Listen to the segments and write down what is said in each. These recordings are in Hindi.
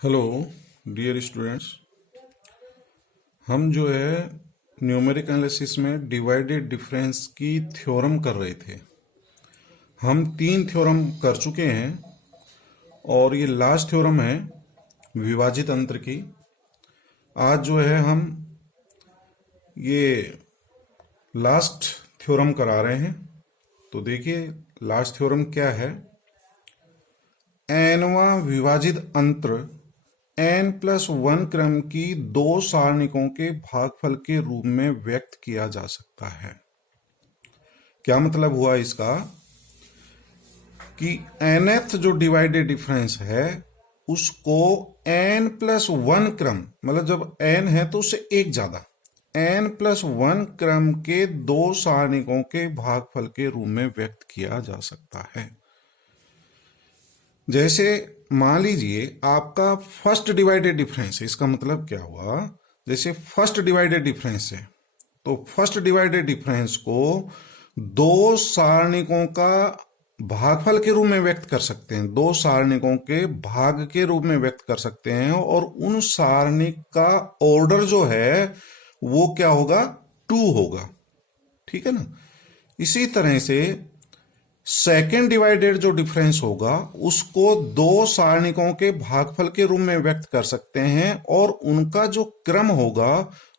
Hello dear students. हम जो है न्यूमेरिक एनालिसिस में डिवाइडेड डिफरेंस की थ्योरम कर रहे थे। हम 3 थ्योरम कर चुके हैं और ये लास्ट थ्योरम है विभाजित अंतर की। आज जो है हम ये लास्ट थ्योरम करा रहे हैं। तो देखिए लास्ट थ्योरम क्या है। एनवा विभाजित अंतर n+1 क्रम की दो सारणिकों के भागफल के रूप में व्यक्त किया जा सकता है। क्या मतलब हुआ इसका कि nth जो डिवाइडेड डिफरेंस है उसको n+1 क्रम, मतलब जब n है तो उससे एक ज्यादा, n+1 क्रम के दो सारणिकों के भागफल के रूप में व्यक्त किया जा सकता है। जैसे मान लीजिए आपका फर्स्ट डिवाइडेड डिफरेंस है। इसका मतलब क्या हुआ, जैसे फर्स्ट डिवाइडेड डिफरेंस है तो फर्स्ट डिवाइडेड डिफरेंस को दो सारणिकों का भागफल के रूप में व्यक्त कर सकते हैं, दो सारणिकों के भाग के रूप में व्यक्त कर सकते हैं, और उन सारणिक का ऑर्डर जो है वो क्या होगा, 2 होगा। ठीक है ना। इसी तरह से सेकेंड डिवाइडेड जो डिफरेंस होगा उसको दो सारणिकों के भागफल के रूप में व्यक्त कर सकते हैं और उनका जो क्रम होगा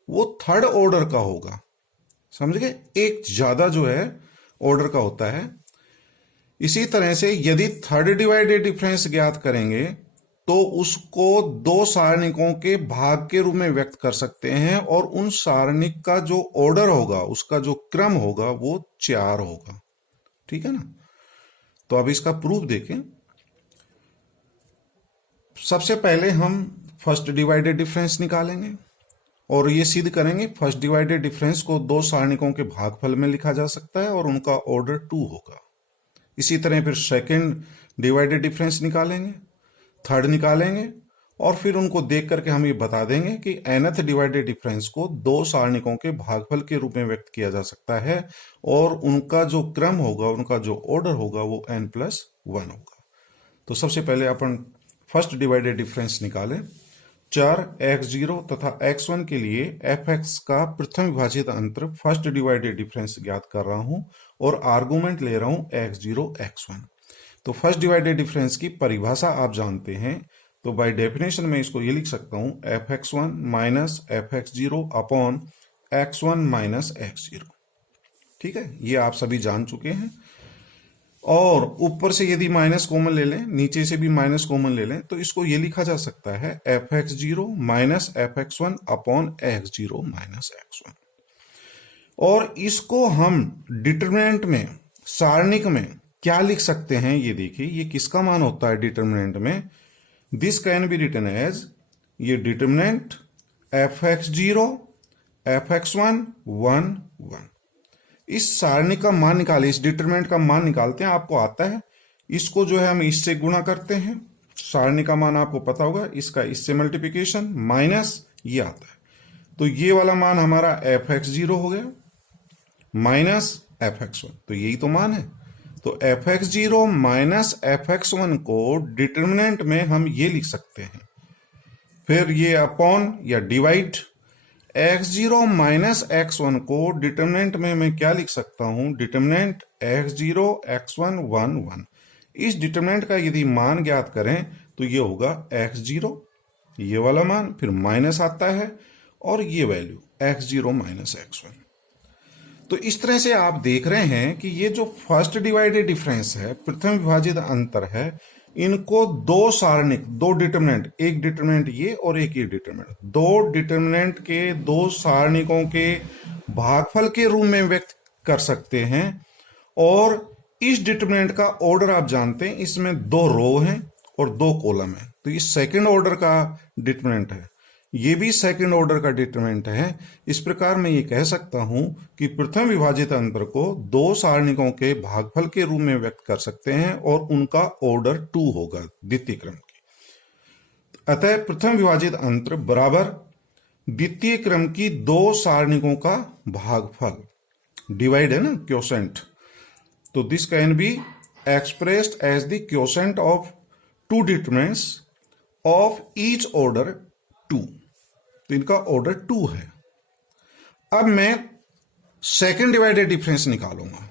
वो थर्ड ऑर्डर का होगा। समझ गए, एक ज्यादा जो है ऑर्डर का होता है। इसी तरह से यदि थर्ड डिवाइडेड डिफरेंस ज्ञात करेंगे तो उसको दो सारणिकों के भाग के रूप में व्यक्त कर सकते हैं और उन सारणिक का जो ऑर्डर होगा, उसका जो क्रम होगा वो 4 होगा। ठीक है ना। तो अब इसका प्रूफ देखें। सबसे पहले हम फर्स्ट डिवाइडेड डिफरेंस निकालेंगे और ये सिद्ध करेंगे फर्स्ट डिवाइडेड डिफरेंस को दो सारणिकों के भागफल में लिखा जा सकता है और उनका ऑर्डर 2 होगा। इसी तरह फिर सेकेंड डिवाइडेड डिफरेंस निकालेंगे, थर्ड निकालेंगे और फिर उनको देख करके हम ये बता देंगे कि nth डिवाइडेड डिफरेंस को दो सारणिकों के भागफल के रूप में व्यक्त किया जा सकता है और उनका जो क्रम होगा, उनका जो ऑर्डर होगा वो n+1 होगा। तो सबसे पहले अपन फर्स्ट डिवाइडेड डिफरेंस निकालें। चर x0 तथा x1 के लिए fx का प्रथम विभाजित अंतर फर्स्ट डिवाइडेड डिफरेंस ज्ञात कर रहा हूं और आर्गुमेंट ले रहा हूं x0 x1। तो फर्स्ट डिवाइडेड डिफरेंस की परिभाषा आप जानते हैं, तो बाय डेफिनेशन में इसको ये लिख सकता हूं fx1 minus fx0 upon x1 minus x0। ठीक है, ये आप सभी जान चुके हैं। और ऊपर से यदि माइनस कॉमन ले लें, नीचे से भी माइनस कॉमन ले लें, तो इसको ये लिखा जा सकता है fx0 minus fx1 upon x0 minus x1। और इसको हम डिटरमिनेंट में, सारणिक में क्या लिख सकते हैं, ये देखिए ये किसका मान होता है डिटरमिनेंट में। This can be written as, ये डिटरमिनेंट fx0 fx1 1 1। इस सारणी का मान निकाले, इस डिटरमिनेंट का मान निकालते हैं, आपको आता है। इसको जो है हम इससे गुणा करते हैं, सारणी का मान आपको पता होगा, इसका इससे मल्टीप्लिकेशन माइनस ये आता है। तो ये वाला मान हमारा fx0 हो गया माइनस fx1, तो यही तो मान है। तो fx0 माइनस fx1 को डिटरमिनेंट में हम ये लिख सकते हैं, फिर ये अपॉन या डिवाइड। x0 माइनस x1 को डिटरमिनेंट में मैं क्या लिख सकता हूं, डिटरमिनेंट x0 x1 1 1। इस डिटरमिनेंट का यदि मान ज्ञात करें तो ये होगा x0, ये वाला मान, फिर माइनस आता है और ये वैल्यू x0 माइनस x1। तो इस तरह से आप देख रहे हैं कि ये जो फर्स्ट डिवाइडेड डिफरेंस है, प्रथम विभाजित अंतर है, इनको दो सारणिक, दो डिटरमिनेंट, एक डिटरमिनेंट ये और एक ये डिटरमिनेंट, दो डिटरमिनेंट के दो सारणिकों के भागफल के रूप में व्यक्त कर सकते हैं। और इस डिटरमिनेंट का ऑर्डर आप जानते हैं, इसमें 2 रो हैं और 2 कॉलम है, तो ये सेकंड ऑर्डर का डिटरमिनेंट है, ये भी सेकंड ऑर्डर का डिटरमिनेंट है। इस प्रकार मैं ये कह सकता हूं कि प्रथम विभाजित अंतर को दो सारणिकों के भागफल के रूप में व्यक्त कर सकते हैं और उनका ऑर्डर 2 होगा, द्वितीय क्रम की। अतः प्रथम विभाजित अंतर बराबर द्वितीय क्रम की दो सारणिकों का भागफल, डिवाइड है ना, क्वोशेंट। तो this can be expressed as the quotient of 2 determinants of each order 2, तो इनका ऑर्डर 2 है। अब मैं सेकेंड डिवाइडेड डिफरेंस निकालूंगा,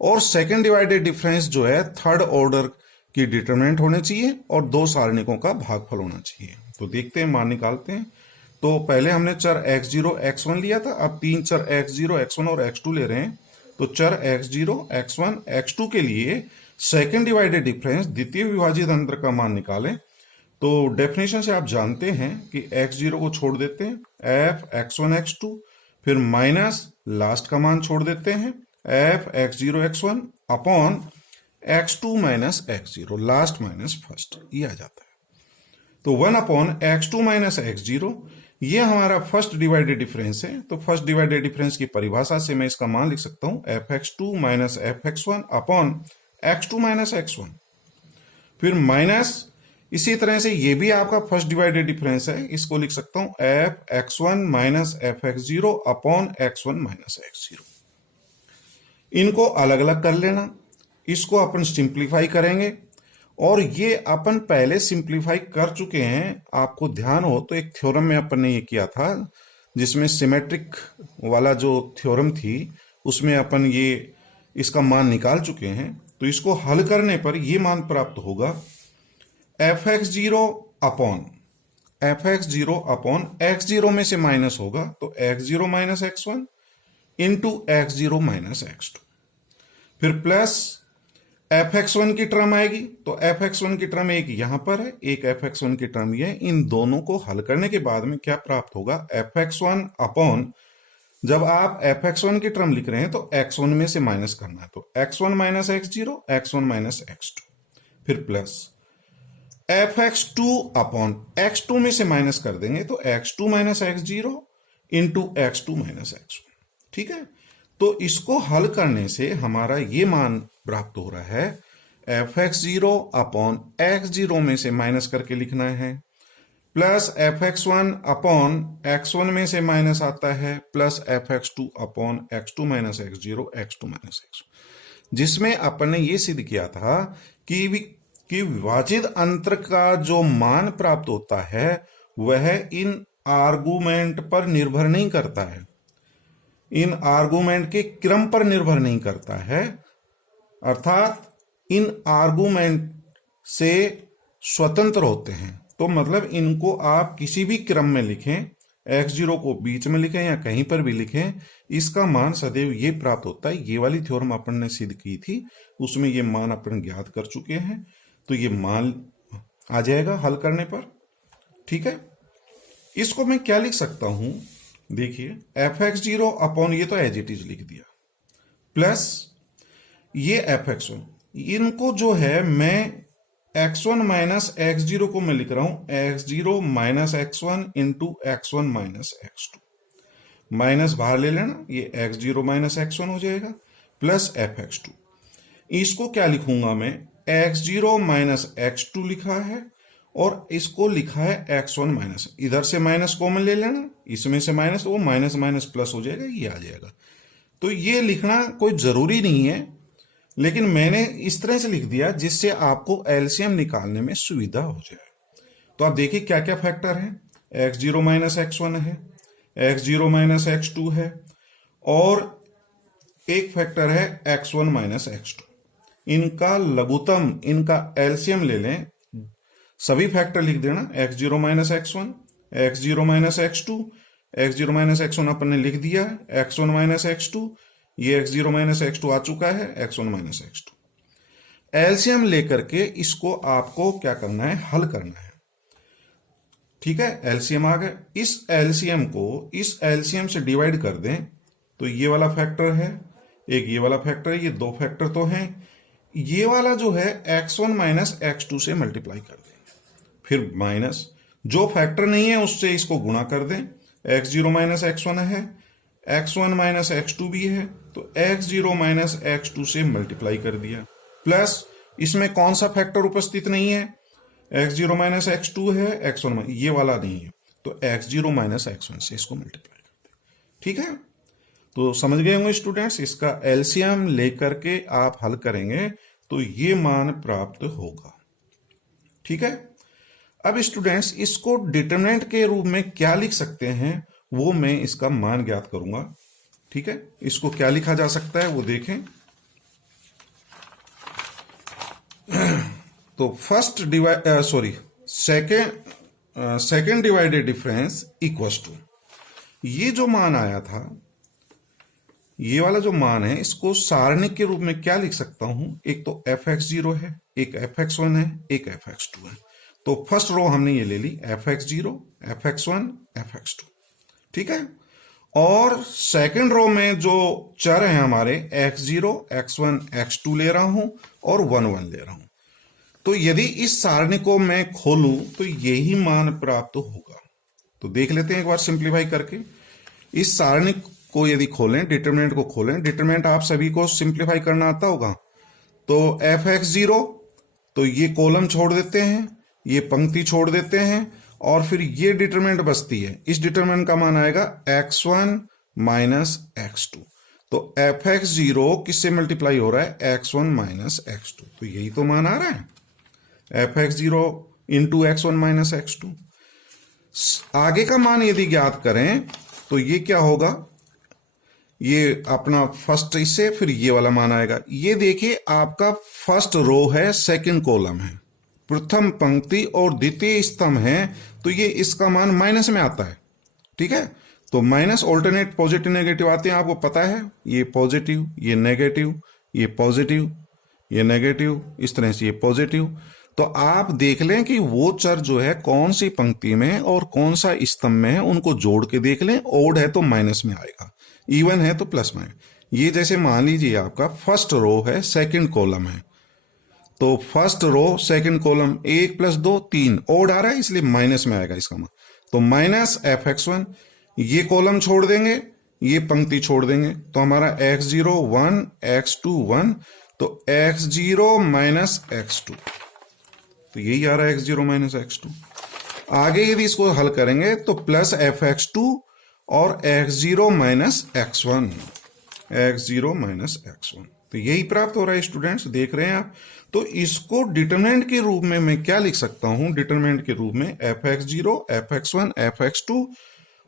और सेकेंड डिवाइडेड डिफरेंस जो है थर्ड ऑर्डर की डिटरमिनेंट होने चाहिए और दो सारणिकों का भागफल होना चाहिए। तो देखते हैं, मान निकालते हैं। तो पहले हमने चर x0 x1 लिया था, अब तीन चर x0 x1 और x2 ले रहे हैं। तो चर x0 x1 x2 के लिए सेकेंड डिवाइडेड डिफरेंस द्वितीय विभाजित अंतर का मान निकालें। तो डेफिनेशन से आप जानते हैं कि x0 को छोड़ देते हैं f x1 x2, फिर माइनस लास्ट का मान छोड़ देते हैं f x0 x1 upon x2 minus x0, last minus first, ये आ जाता है। तो 1 अपॉन x2 माइनस x0, ये हमारा फर्स्ट डिवाइडेड डिफरेंस है। तो फर्स्ट डिवाइडेड डिफरेंस की परिभाषा से मैं इसका मान लिख सकता हूं fx2 minus fx1 upon x2 minus x1, फिर माइनस, इसी तरह से ये भी आपका फर्स्ट डिवाइडेड डिफरेंस है, इसको लिख सकता हूं fx1 minus fx0 upon x1 minus x0। इनको अलग अलग कर लेना, इसको अपन सिंप्लीफाई करेंगे, और ये अपन पहले सिंप्लीफाई कर चुके हैं। आपको ध्यान हो तो एक थ्योरम में अपन ने ये किया था, जिसमें सिमेट्रिक वाला जो थ्योरम थी उसमें अपन ये इसका मान निकाल चुके हैं। तो इसको हल करने पर ये मान प्राप्त होगा fx0 अपॉन x0 में से माइनस होगा तो x0 minus x1 into x0 minus x2, फिर प्लस fx1 की टर्म आएगी। तो fx1 की टर्म एक यहां पर है, एक fx1 की टर्म ये है। इन दोनों को हल करने के बाद में क्या प्राप्त होगा fx1 अपॉन, जब आप fx1 की टर्म लिख रहे हैं तो x1 में से माइनस करना है, तो x1 minus x0 x1 minus x2, फिर प्लस fx2 अपॉन x2 में से माइनस कर देंगे तो x2 minus x0 into x2 minus x1। ठीक है, तो इसको हल करने से हमारा ये मान प्राप्त हो रहा है fx0 अपॉन x0 में से माइनस करके लिखना है, प्लस fx1 अपॉन x1 में से माइनस आता है, plus fx2 upon x2 minus x0 x2 minus x1, जिसमें अपन ने ये सिद्ध किया था कि विभाजित अंतर का जो मान प्राप्त होता है वह इन आर्गुमेंट पर निर्भर नहीं करता है, इन आर्गुमेंट के क्रम पर निर्भर नहीं करता है, अर्थात इन आर्गुमेंट से स्वतंत्र होते हैं। तो मतलब इनको आप किसी भी क्रम में लिखें, x0 को बीच में लिखें या कहीं पर भी लिखें, इसका मान सदैव ये प्राप्त होता है। ये वाली थ्योरम अपन ने सिद्ध की थी, उसमें ये मान अपन ज्ञात कर चुके हैं, तो ये मान आ जाएगा हल करने पर। ठीक है, इसको मैं क्या लिख सकता हूं, देखिए fx0 अपॉन, ये तो एज इट इज लिख दिया, प्लस ये fx1, इनको जो है मैं x1 माइनस x0 को मैं लिख रहा हूं x0 minus x1 into x1 minus x2, minus बाहर ले लेना, ये x0 माइनस x1 हो जाएगा, प्लस fx2। इसको क्या लिखूंगा मैं, x0 माइनस x2 लिखा है, और इसको लिखा है x1 माइनस, इधर से माइनस कॉमन ले लेना, इसमें से माइनस, वो माइनस माइनस प्लस हो जाएगा, ये आ जाएगा। तो ये लिखना कोई जरूरी नहीं है, लेकिन मैंने इस तरह से लिख दिया जिससे आपको एलसीएम निकालने में सुविधा हो जाए। तो आप देखिए क्या क्या फैक्टर है, x0 माइनस x1 है, x0 माइनस x2 है, और एक फैक्टर है x1 माइनस x2। इनका लघुत्तम, इनका एलसीएम ले लें, सभी फैक्टर लिख देना, x0 minus x1, x0 minus x2, x0 minus x1 अपन ने लिख दिया, x1 माइनस x2, ये x0 माइनस x2 आ चुका है, x1 माइनस x2। एलसीएम लेकर के इसको आपको क्या करना है, हल करना है। ठीक है, एलसीएम आ गया, इस एलसीएम को इस एलसीएम से डिवाइड कर दें तो ये वाला फैक्टर है, एक ये वाला फैक्टर है, ये दो फैक्टर तो हैं, ये वाला जो है x1 माइनस x2 से मल्टीप्लाई कर दें, फिर माइनस, जो फैक्टर नहीं है उससे इसको गुणा कर दें, x0 माइनस x1 है, x1 माइनस x2 भी है, तो x0 माइनस x2 से मल्टीप्लाई कर दिया, प्लस इसमें कौन सा फैक्टर उपस्थित नहीं है, x0 माइनस x2 है, x1 ये वाला नहीं है, तो x0 माइनस x1 से इसको मल्टीप्लाई कर दें। ठीक है, तो समझ गए होंगे स्टूडेंट्स, इसका एलसीएम लेकर के आप हल करेंगे तो ये मान प्राप्त होगा। ठीक है, अब स्टूडेंट्स इसको डिटरमिनेंट के रूप में क्या लिख सकते हैं, वो मैं इसका मान ज्ञात करूंगा। ठीक है, इसको क्या लिखा जा सकता है वो देखें। तो second divided difference equals to, ये जो मान आया था, ये वाला जो मान है, इसको सारणिक के रूप में क्या लिख सकता हूं। एक तो fx0 है, एक fx1 है, एक fx2 है। तो फर्स्ट रो हमने ये ले ली, fx0, fx1, fx2। ठीक है, और सेकंड रो में जो चर हैं हमारे x0, x1, x2 ले रहा हूं और 1 1 ले रहा हूं। तो यदि इस सारणी को मैं खोलूं तो यही मान प्राप्त होगा। तो देख लेते हैं एक बार सिंप्लीफाई करके। इस सारणी को यदि खोलें, डिटरमिनेंट को खोलें, डिटरमिनेंट आप सभी को सिंप्लीफाई करना आता होगा। तो fx0, तो ये कॉलम छोड़ देते हैं, ये पंक्ति छोड़ देते हैं, और फिर ये डिटरमिनेंट बचती है। इस डिटरमिनेंट का मान आएगा x1 माइनस x2। तो fx0 किससे मल्टीप्लाई हो रहा है, x1 माइनस x2। तो यही तो मान आ रहा है, fx0 into x1 minus x2। आगे का मान यदि ज्ञात करें तो ये क्या होगा, ये अपना फर्स्ट इससे फिर ये वाला मान आएगा। ये देखिए आपका फर्स्ट रो है, सेकंड कॉलम है, प्रथम पंक्ति और द्वितीय स्तंभ है, तो ये इसका मान माइनस में आता है। ठीक है, तो माइनस ऑल्टरनेट पॉजिटिव नेगेटिव आते हैं, आपको पता है। ये पॉजिटिव, ये नेगेटिव, ये पॉजिटिव, ये नेगेटिव, इस तरह से ये पॉजिटिव। तो आप देख लें कि वो चर जो है कौन सी पंक्ति में और कौन सा स्तंभ में है, उनको जोड़ के देख लें। ओड है तो माइनस में आएगा, इवन है तो प्लस में। ये जैसे मान लीजिए आपका फर्स्ट रो है, सेकंड कॉलम है, तो first row second column 1 + 2 3, odd आ रहा है इसलिए माइनस में आएगा इसका मान। तो माइनस fx1, ये कॉलम छोड़ देंगे, ये पंक्ति छोड़ देंगे, तो हमारा x0 1, x2 1, तो x0 माइनस x2, तो यही आ रहा है x0 माइनस x2। आगे यदि इसको हल करेंगे तो प्लस fx2 और x0 minus x1, x0 minus x1, तो यही प्राप्त हो रहा है स्टूडेंट्स, देख रहे हैं आप। तो इसको डिटरमिनेंट के रूप में मैं क्या लिख सकता हूं, डिटरमिनेंट के रूप में fx0, fx1, fx2,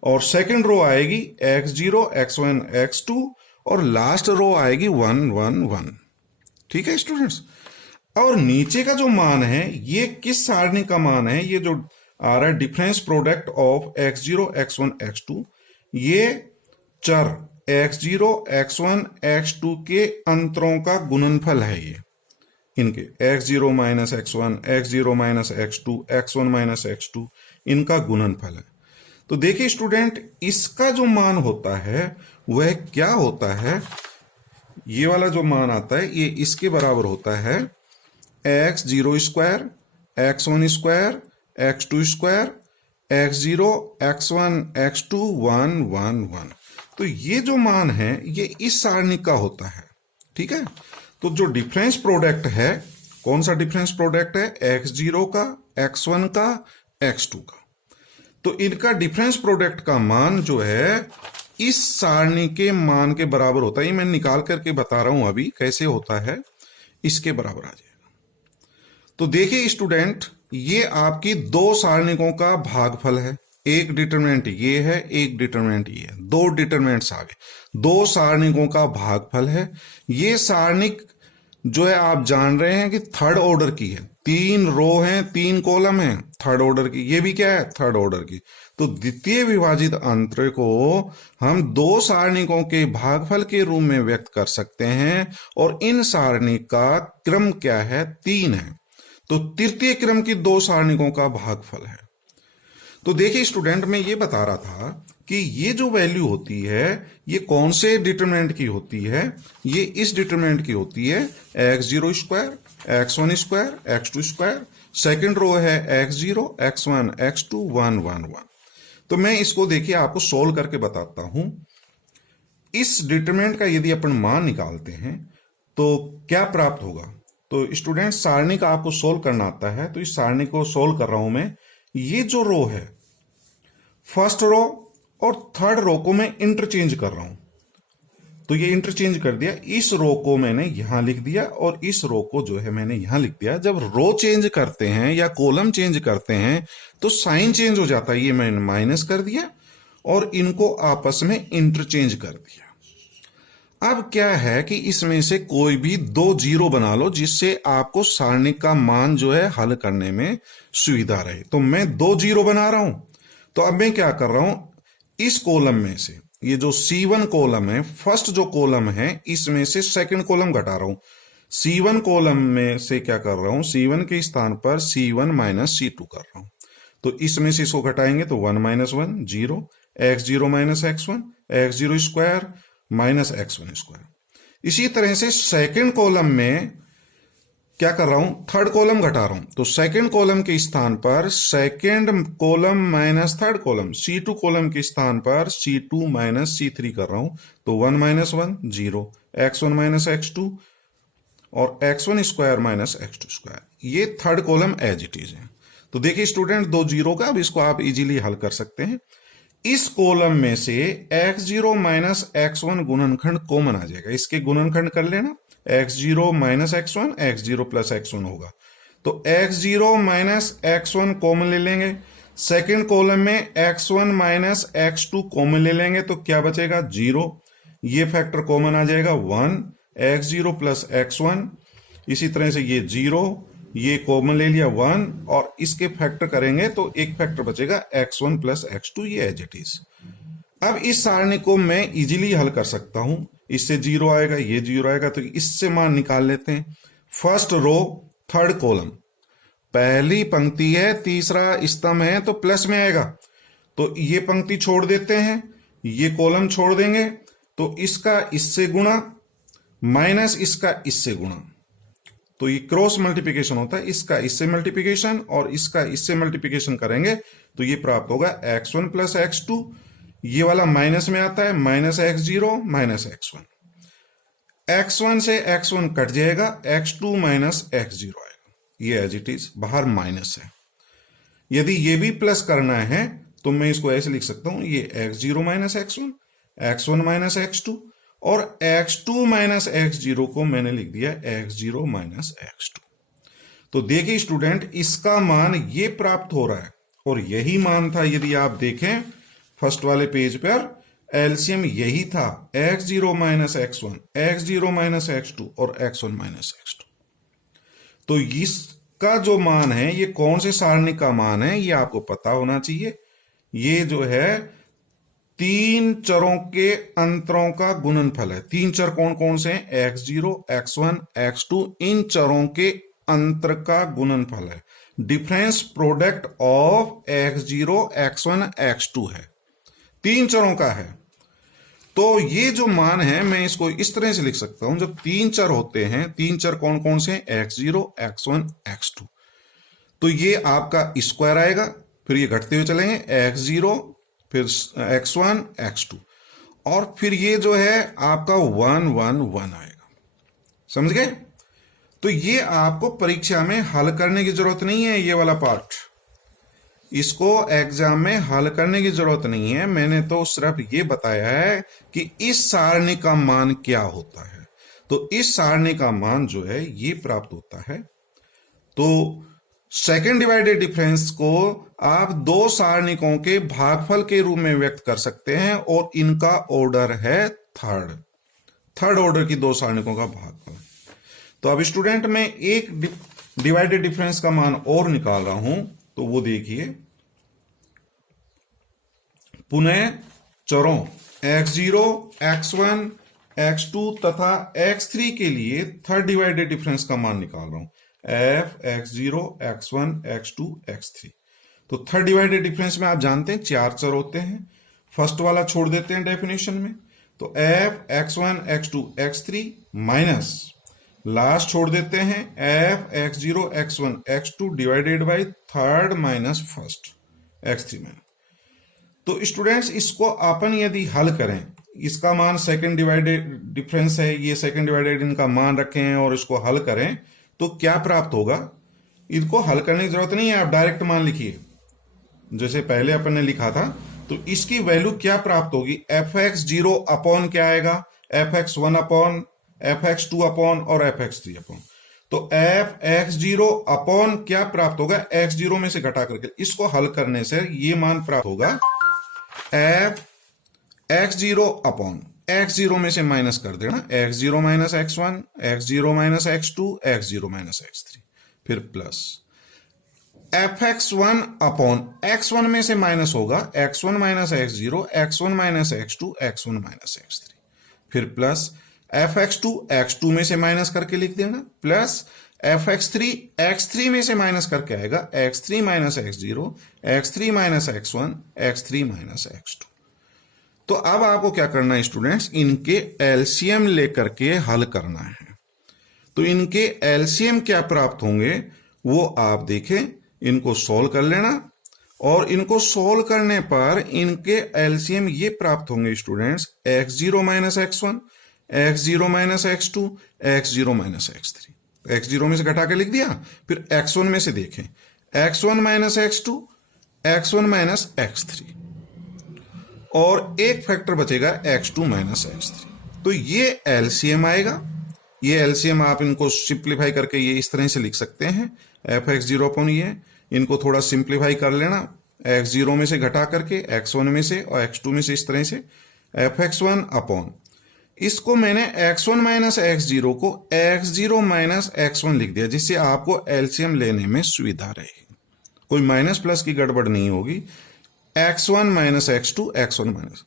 और सेकंड रो आएगी x0, x1, x2, और लास्ट रो आएगी 1 1 1। ठीक है स्टूडेंट्स, और नीचे का जो मान है ये किस सारणी का मान है, ये जो आ रहा है difference product of x0, x1, x2, ये चर x0, x1, x2 के अंतरों का गुणनफल है। ये इनके x0 minus x1, x0 minus x2, x1 minus x2, इनका गुणनफल है। तो देखिए स्टूडेंट, इसका जो मान होता है वह क्या होता है, ये वाला जो मान आता है ये इसके बराबर होता है x0 square, x1 square, x2 square, x0, x1, x2 1 1 1। तो ये जो मान है ये इस सारणी का होता है। ठीक है, तो जो डिफरेंस प्रोडक्ट है, कौन सा डिफरेंस प्रोडक्ट है, x0 का, x1 का, x2 का, तो इनका डिफरेंस प्रोडक्ट का मान जो है इस सारणी के मान के बराबर होता है। ये मैं निकाल करके बता रहा हूं अभी कैसे होता है, इसके बराबर आ जाएगा। तो देखिए स्टूडेंट, ये आपकी दो सारणिकों का भागफल है। एक डिटरमिनेंट ये है, एक डिटरमिनेंट ये है, दो डिटरमिनेंट्स आ गए, दो सारणिकों का भागफल है। ये सारणिक जो है आप जान रहे हैं कि थर्ड ऑर्डर की है, 3 रो हैं, 3 कॉलम हैं, थर्ड ऑर्डर की। ये भी क्या है, थर्ड ऑर्डर की। तो द्वितीय विभाजित अंतर को हम दो सारणिकों के भागफल के रूप में व्यक्त कर सकते हैं, और इन सारणी का क्रम क्या है, 3 है। तो तृतीय क्रम की दो सारणिकों का भागफल है। तो देखिए स्टूडेंट, मैं ये बता रहा था कि ये जो वैल्यू होती है ये कौन से डिटरमिनेंट की होती है, ये इस डिटरमिनेंट की होती है x0 square, x1 square, x2 square. Second row है x0, x1, x2 1 1 1। तो मैं इसको देखिए आपको सोल्व करके बताता हूं। इस डिटरमिनेंट का यदि अपन मान निकालते हैं तो क्या प्राप्त होगा। तो स्टूडेंट, सारणी का आपको सोल्व करना आता है, तो इस सारणी को सोल्व कर रहा हूं मैं। ये जो रो है, फर्स्ट रो और थर्ड रो को मैं इंटरचेंज कर रहा हूं। तो ये इंटरचेंज कर दिया, इस रो को मैंने यहां लिख दिया और इस रो को जो है मैंने यहां लिख दिया। जब रो चेंज करते हैं या कॉलम चेंज करते हैं तो साइन चेंज हो जाता है, ये मैंने माइनस कर दिया और इनको आपस में इंटरचेंज कर दिया। अब क्या है कि इसमें से कोई भी दो जीरो बना लो जिससे आपको सारणिक का मान जो है हल करने में सुविधा रहे। तो मैं दो जीरो बना रहा हूं, तो अब मैं क्या कर रहा हूं, इस कॉलम में से ये जो C1 कॉलम है, फर्स्ट जो कॉलम है, इसमें से सेकंड कॉलम घटा रहा हूं। C1 कॉलम में से क्या कर रहा हूं, C1 के स्थान पर C1 माइनस C2 कर रहा हूं। तो इसमें से इसको घटाएंगे तो 1 minus 1 zero, x0 minus x1, x0 square minus x1 square. इसी तरह से सेकंड कॉलम में क्या कर रहा हूं, थर्ड कॉलम घटा रहा हूं। तो सेकंड कॉलम के स्थान पर second column minus third column, C2 column के स्थान पर C2 माइनस C3 कर रहा हूं। तो 1 minus 1 zero, x1 minus x2 और x1 square minus x2 square. ये third column as it is है। तो देखिए स्टूडेंट, दो जीरो का, अब इसको आप इजीली हल कर सकते हैं। इस कॉलम में से x0 माइनस x1 गुणनखंड कॉमन आ जाएगा, इसके गुणनखंड कर लेना, x0 minus x1, x0 plus x1 होगा। तो x0 माइनस x1 कॉमन ले लेंगे, सेकंड कॉलम में x1 माइनस x2 कॉमन ले लेंगे, तो क्या बचेगा, जीरो। ये फैक्टर कॉमन आ जाएगा 1, x0 प्लस x1। इसी तरह से ये जीरो, ये कॉमन ले लिया 1, और इसके फैक्टर करेंगे तो एक फैक्टर बचेगा x1 प्लस x2, ये एज इट इज। अब इस सारणी को मैं इजीली हल कर सकता हूं, इससे जीरो आएगा, ये जीरो आएगा, तो इससे मान निकाल लेते हैं। फर्स्ट रो थर्ड कॉलम, पहली पंक्ति है, तीसरा स्तंभ है, तो प्लस में आएगा। तो ये पंक्ति छोड़ देते हैं, ये कॉलम छोड़ देंगे, तो इसका इससे गुणा माइनस इसका इससे गुणा, तो ये क्रॉस मल्टीप्लिकेशन होता है, इसका इससे मल्टीप्लिकेशन और इसका इससे मल्टीप्लिकेशन करेंगे तो ये प्राप्त होगा x1 प्लस x2। ये वाला माइनस में आता है, minus x0 minus x1, x1 से x1 कट जाएगा, x2 माइनस x0 आएगा, ये एज इट इज, बाहर माइनस है। यदि ये भी प्लस करना है तो मैं इसको ऐसे लिख सकता हूं, ये x0 minus x1, x1 minus x2 और x2 माइनस x0 को मैंने लिख दिया x0 माइनस x2। तो देखिए स्टूडेंट, इसका मान ये प्राप्त हो रहा है और यही मान था, यदि आप देखें फर्स्ट वाले पेज पर एलसीएम यही था, x0 minus x1, x0 minus x2 और x1 माइनस x2। तो इसका जो मान है, ये कौन से सारणी का मान है, ये आपको पता होना चाहिए। ये जो है तीन चरों के अंतरों का गुणनफल है। तीन चर कौन कौन से हैं, x0, x1, x2, इन चरों के अंतर का गुणनफल है। Difference product of x0, x1, x2 है, तीन चरों का है। तो ये जो मान है, मैं इसको इस तरह से लिख सकता हूं, जब तीन चर होते हैं, तीन चर कौन कौन से हैं, x0, x1, x2, तो ये आपका स्क्वायर आएगा, फिर ये घटते हुए चलेंगे, x0 फिर x1, x2, और फिर ये जो है आपका 1, 1, 1 आएगा। समझ गए? तो ये आपको परीक्षा में हल करने की जरूरत नहीं है, ये वाला पार्ट, इसको एग्जाम में हल करने की जरूरत नहीं है। मैंने तो सिर्फ ये बताया है कि इस सारणी का मान क्या होता है। तो इस सारणी का मान जो है ये प्राप्त होता है। तो सेकेंड डिवाइडेड डिफरेंस को आप दो सारणिकों के भागफल के रूप में व्यक्त कर सकते हैं और इनका ऑर्डर है थर्ड ऑर्डर की दो सारणिकों का भागफल। तो अब स्टूडेंट मैं एक डिवाइडेड डिफरेंस का मान और निकाल रहा हूं, तो वो देखिए, पुनः चरों x0, x1, x2 तथा x3 के लिए थर्ड डिवाइडेड डिफरेंस का मान निकाल रहा हूं, f x0, x1, x2, x3। तो थर्ड डिवाइडेड डिफरेंस में आप जानते हैं चार चर होते हैं, फर्स्ट वाला छोड़ देते हैं डेफिनेशन में, तो f x1, x2, x3 minus last छोड़ देते हैं f x0, x1, x2 divided by third minus first x3 में। तो स्टूडेंट्स, इसको अपन यदि हल करें, इसका मान सेकंड डिवाइडेड डिफरेंस है, ये सेकंड डिवाइडेड इनका मान रखें और इसको हल करें तो क्या प्राप्त होगा। इनको हल करने की जरूरत नहीं है, आप डायरेक्ट मान लिखिए जैसे पहले अपन ने लिखा था। तो इसकी वैल्यू क्या प्राप्त होगी, fx0 अपॉन क्या आएगा, fx1 अपॉन fx2 अपॉन और fx3 अपॉन। तो fx0 अपॉन क्या प्राप्त होगा, x0 में से घटा करके इसको हल करने से ये मान प्राप्त होगा fx0 अपॉन x0 में से माइनस कर देना x0 minus x1, x0 minus x2, x0 minus x3, फिर प्लस fx1 अपॉन x1 में से माइनस होगा x1 minus x0, x1 minus x2, x1 minus x3, फिर प्लस fx2 x2 में से माइनस करके लिख देना, प्लस fx3 x3 में से माइनस करके आएगा x3 minus x0, x3 minus x1, x3 minus x2। तो अब आपको क्या करना है स्टूडेंट्स, इनके एलसीएम लेकर के हल करना है। तो इनके एलसीएम क्या प्राप्त होंगे वो आप देखें, इनको सोल्व कर लेना और इनको सोल्व करने पर इनके एलसीएम ये प्राप्त होंगे students x0 minus x1, x0 minus x2, x0 minus x3। x0 में से घटा के लिख दिया, फिर x1 में से देखें x1 minus x2, x1 minus x3 और एक फैक्टर बचेगा x2 माइनस x3। तो ये एलसीएम आएगा। ये एलसीएम आप इनको सिंप्लीफाई करके ये इस तरह से लिख सकते हैं fx0 अपॉन ये, इनको थोड़ा सिंप्लीफाई कर लेना x0 में से घटा करके x1 में से और x2 में से इस तरह से fx1 अपॉन इसको मैंने x1 माइनस x0 को x0 माइनस x1 लिख दिया, जिससे आपको एलसीएम लेने में सुविधा रहेगी, कोई माइनस प्लस की गड़बड़ नहीं होगी। x1 minus x2, x1 minus,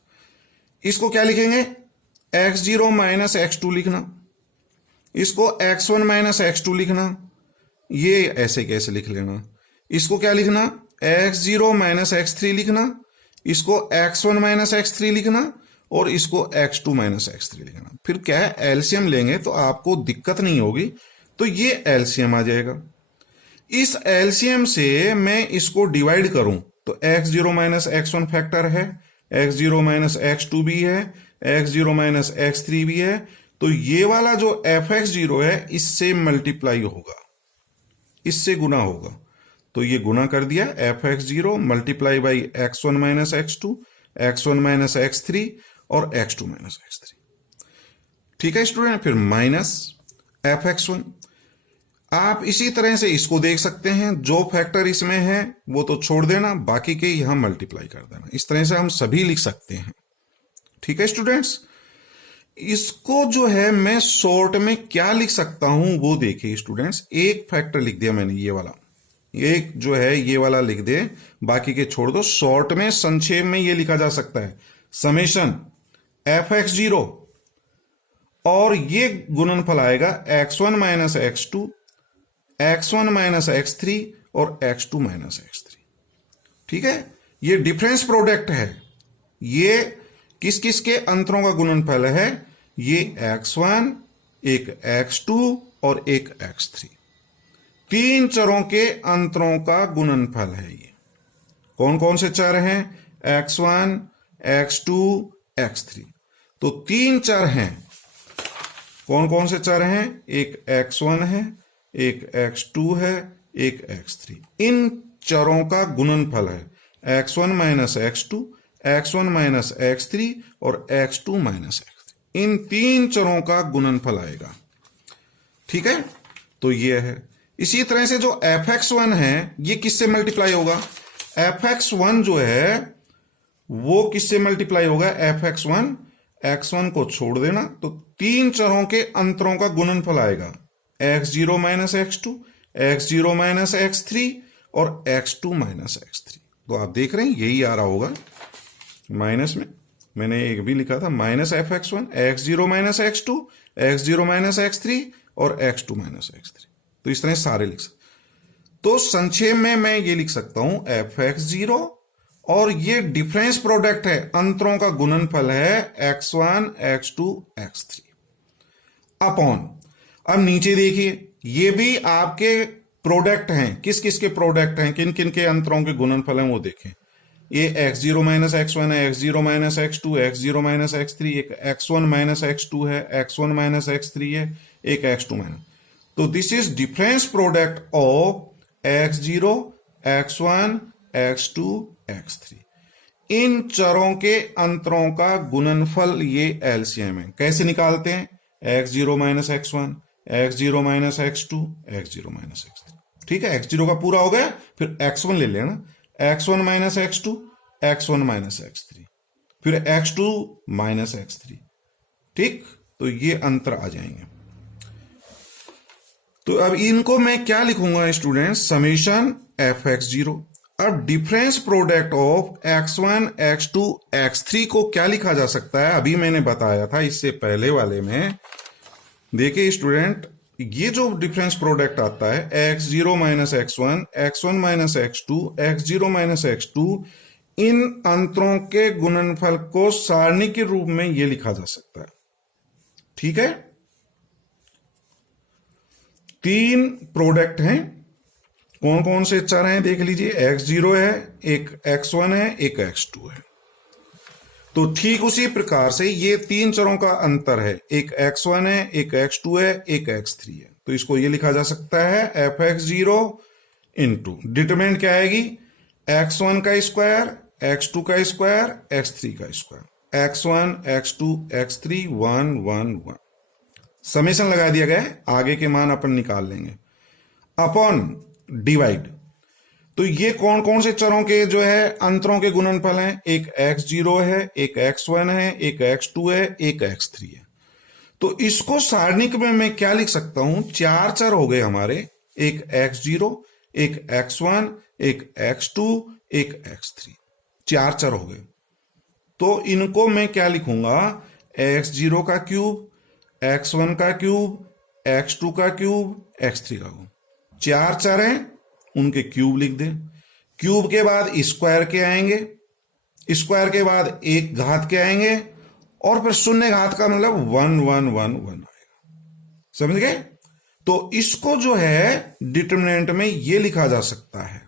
इसको क्या लिखेंगे x0 माइनस x2 लिखना, इसको x1 माइनस x2 लिखना, ये ऐसे कैसे लिख लेना, इसको क्या लिखना x0 माइनस x3 लिखना, इसको x1 माइनस x3 लिखना और इसको x2 माइनस x3 लिखना। फिर क्या है, एलसीएम लेंगे तो आपको दिक्कत नहीं होगी। तो ये एलसीएम आ जाएगा। इस एलसीएम से मैं इसको डिवाइड करूं तो x0 माइनस x1 फैक्टर है, x0 माइनस x2 भी है, x0 माइनस x3 भी है। तो ये वाला जो fx0 है इससे मल्टीप्लाई होगा, इससे गुना होगा। तो ये गुना कर दिया fx0 multiply by x1 minus x2, x1 minus x3 और x2 माइनस x3। ठीक है स्टूडेंट, फिर माइनस fx1। आप इसी तरह से इसको देख सकते हैं, जो फैक्टर इसमें है वो तो छोड़ देना, बाकी के यहां मल्टीप्लाई कर देना। इस तरह से हम सभी लिख सकते हैं। ठीक है स्टूडेंट्स, इसको जो है मैं शॉर्ट में क्या लिख सकता हूं वो देखिए स्टूडेंट्स। एक फैक्टर लिख दिया मैंने, ये वाला, एक जो है ये वाला लिख दे, बाकी के छोड़ दो। शॉर्ट में संक्षेप में ये लिखा जा सकता है समेशन fx0 और ये गुणनफल आएगा x1 minus x2, x1 minus x3 और x2 माइनस x3। ठीक है, ये डिफरेंस प्रोडक्ट है, ये किस किस के अंतरों का गुणनफल है, ये x1, एक x2 और एक x3, तीन चरों के अंतरों का गुणनफल है। ये कौन कौन से चर हैं, x1, x2, x3। तो तीन चर हैं, कौन कौन से चर हैं, एक x1 है, एक x2 है, एक x3। इन चरों का गुणनफल है x1 minus x2, x1 minus x3 और x2 माइनस x3। इन तीन चरों का गुणनफल आएगा। ठीक है, तो ये है। इसी तरह से जो fx1 है ये किससे मल्टीप्लाई होगा, fx1 जो है वो किससे मल्टीप्लाई होगा, fx1, x1 को छोड़ देना तो तीन चरों के अंतरों का गुणनफल आएगा x0 minus x2, x0 minus x3 और x2 माइनस x3। तो आप देख रहे हैं यही आ रहा होगा माइनस में, मैंने एक भी लिखा था minus fx1, x0 minus x2, x0 minus x3 और x2 माइनस x3। तो इस तरह सारे लिख सकते। तो संक्षेप में मैं ये लिख सकता हूं fx0 और ये डिफरेंस प्रोडक्ट है, अंतरों का गुणनफल है x1, x2, x3 अपॉन। अब नीचे देखिए, ये भी आपके प्रोडक्ट हैं, किस किस के प्रोडक्ट हैं, किन किन के अंतरों के गुणनफल हैं वो देखें। ये x0 माइनस x1 है, x0 minus x2, x0 minus x3, एक x1 माइनस x2 है, x1 माइनस x3 है, एक x2 माइनस। तो this is difference product of x0, x1, x2, x3। इन चरों के अंतरों का गुणनफल ये एलसीएम है। कैसे निकालते हैं? x0 minus x1, x0 minus x2, x0 minus x3। ठीक है, x0 का पूरा हो गया, फिर x1 ले लेना, x1 minus x2, x1 minus x3, फिर x2 माइनस x3। ठीक, तो ये अंतर आ जाएंगे। तो अब इनको मैं क्या लिखूंगा स्टूडेंट्स? Summation fx0। अब difference product of x1, x2, x3 को क्या लिखा जा सकता है? अभी मैंने बताया था इससे पहले वाले में। देखिए स्टूडेंट, ये जो डिफरेंस प्रोडक्ट आता है x0 minus x1, x1 minus x2, x0 minus x2, इन अंतरों के गुणनफल को सारणी के रूप में ये लिखा जा सकता है। ठीक है, तीन प्रोडक्ट हैं। कौन कौन से चर हैं देख लीजिए। x0 है, एक x1 है, एक x2 है। तो ठीक उसी प्रकार से ये तीन चरों का अंतर है, एक x1 है, एक x2 है, एक x3 है। तो इसको ये लिखा जा सकता है fx0 इंटू डिटरमिनेंट क्या आएगी? x1 का स्क्वायर, x2 का स्क्वायर, x3 का square, x1, x2, x3, 1 1 1। Summation लगा दिया गया है, आगे के मान अपन निकाल लेंगे। अपॉन डिवाइड, तो ये कौन कौन से चरों के जो है अंतरों के गुणनफल हैं? एक x0 है, एक x1 है, एक x2 है, एक x3 है। तो इसको सारणिक में मैं क्या लिख सकता हूं? चार चर हो गए हमारे, एक x0, एक x1, एक x2, एक x3, चार चर हो गए। तो इनको मैं क्या लिखूंगा? x0 का क्यूब, x1 का क्यूब, x2 का क्यूब, x3 का क्यूब। चार चर हैं, उनके क्यूब लिख दें। क्यूब के बाद स्क्वायर के आएंगे, स्क्वायर के बाद एक घात के आएंगे, और फिर शून्य घात का मतलब 1 1 1 1 आएगा। समझ गए? तो इसको जो है डिटरमिनेंट में ये लिखा जा सकता है।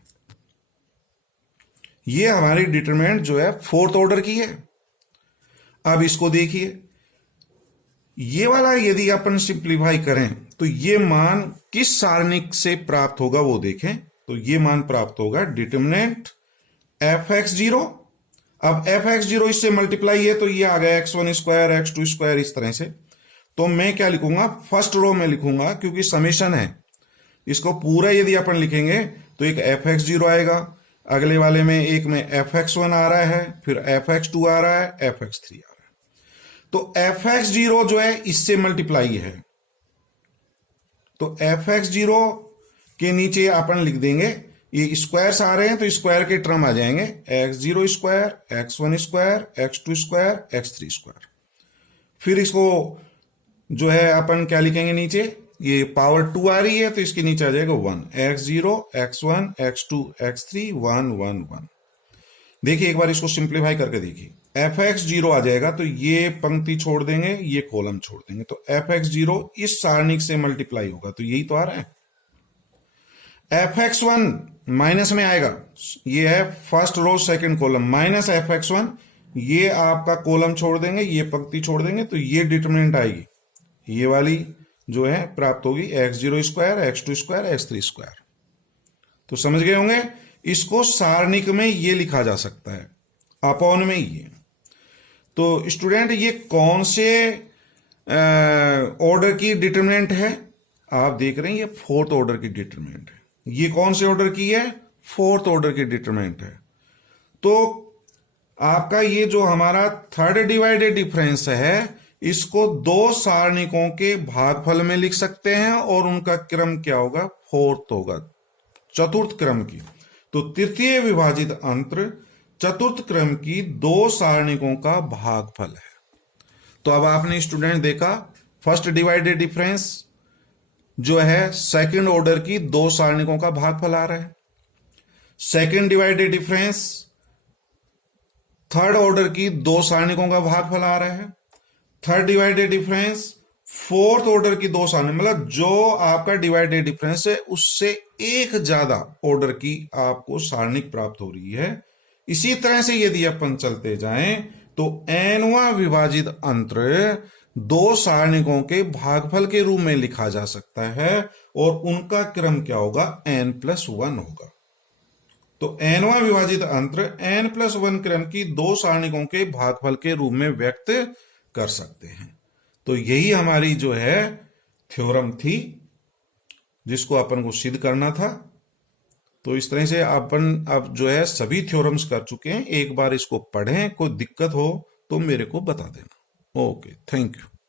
ये हमारी डिटरमिनेंट जो है फोर्थ ऑर्डर की है। अब इसको देखिए, ये वाला यदि अपन सिंप्लीफाई करें तो ये मान किस सारणिक से प्राप्त होगा वो देखें। तो ये मान प्राप्त होगा डिटरमिनेंट fx0। अब fx0 इससे मल्टीप्लाई है तो ये आ गया x1 स्क्वायर, x2 स्क्वायर, इस तरह से। तो मैं क्या लिखूंगा? फर्स्ट रो में लिखूंगा, क्योंकि समेशन है। इसको पूरा यदि अपन लिखेंगे तो एक fx0 आएगा, अगले वाले में एक में fx1 आ रहा है, फिर fx2 आ रहा है, fx3 आ रहा है। तो fx0 जो है इससे मल्टीप्लाई है, तो fx0 के नीचे अपन लिख देंगे, ये स्क्वायर्स आ रहे हैं तो स्क्वायर के टर्म आ जाएंगे, x0 square, x1 square, x2 square, x3 square. फिर इसको जो है अपन क्या लिखेंगे नीचे? ये पावर 2 आ रही है तो इसके नीचे आ जाएगा 1, x0, x1, x2, x3, 1 1 1। देखिए एक बार इसको सिंप्लीफाई करके देखिए, fx0 आ जाएगा तो ये पंक्ति छोड़ देंगे, ये कॉलम छोड़ देंगे, तो fx0 इस सारणिक से मल्टीप्लाई होगा, तो यही तो आ रहा है। fx1 माइनस में आएगा, ये है first row second column, minus fx1, ये आपका कॉलम छोड़ देंगे, ये पंक्ति छोड़ देंगे, तो ये डिटरमिनेंट आएगी, ये वाली जो है प्राप्त होगी x0 square, x2 square, x3 square. तो समझ गए होंगे, इसको सारणिक में ये लिखा जा सकता है, अपॉन में ये। तो स्टूडेंट ये कौन से ऑर्डर की डिटरमिनेंट है? आप देख रहे हैं ये फोर्थ ऑर्डर की डिटरमिनेंट है। ये कौन से ऑर्डर की है? फोर्थ ऑर्डर की डिटरमिनेंट है। तो आपका ये जो हमारा थर्ड डिवाइडेड डिफरेंस है, इसको दो सारणिकों के भागफल में लिख सकते हैं और उनका क्रम क्या होगा? फोर्थ होगा, चतुर्थ क्रम की। तो तृतीय विभाजित अंतर चतुर्थ क्रम की दो सारणिकों का भागफल है। तो अब आपने स्टूडेंट देखा, फर्स्ट डिवाइडेड डिफरेंस जो है सेकंड ऑर्डर की दो सारणिकों का भागफल आ रहा है। Second divided difference third order की दो सारणिकों का भागफल आ रहा है। Third divided difference fourth order की दो सारणी, मतलब जो आपका डिवाइडेड डिफरेंस है उससे एक ज्यादा ऑर्डर की आपको सारणिक प्राप्त हो रही है। इसी तरह से यदि अपन चलते जाएं तो nवां विभाजित अंतर दो सारणिकों के भागफल के रूप में लिखा जा सकता है और उनका क्रम क्या होगा? n+1 होगा। तो nवां विभाजित अंतर n+1 क्रम की दो सारणिकों के भागफल के रूप में व्यक्त कर सकते हैं। तो यही हमारी जो है थ्योरम थी जिसको अपन को सिद्ध करना था। तो इस तरह से अपन अब जो है सभी थ्योरम्स कर चुके हैं। एक बार इसको पढ़ें, कोई दिक्कत हो तो मेरे को बता देना। Okay, thank you.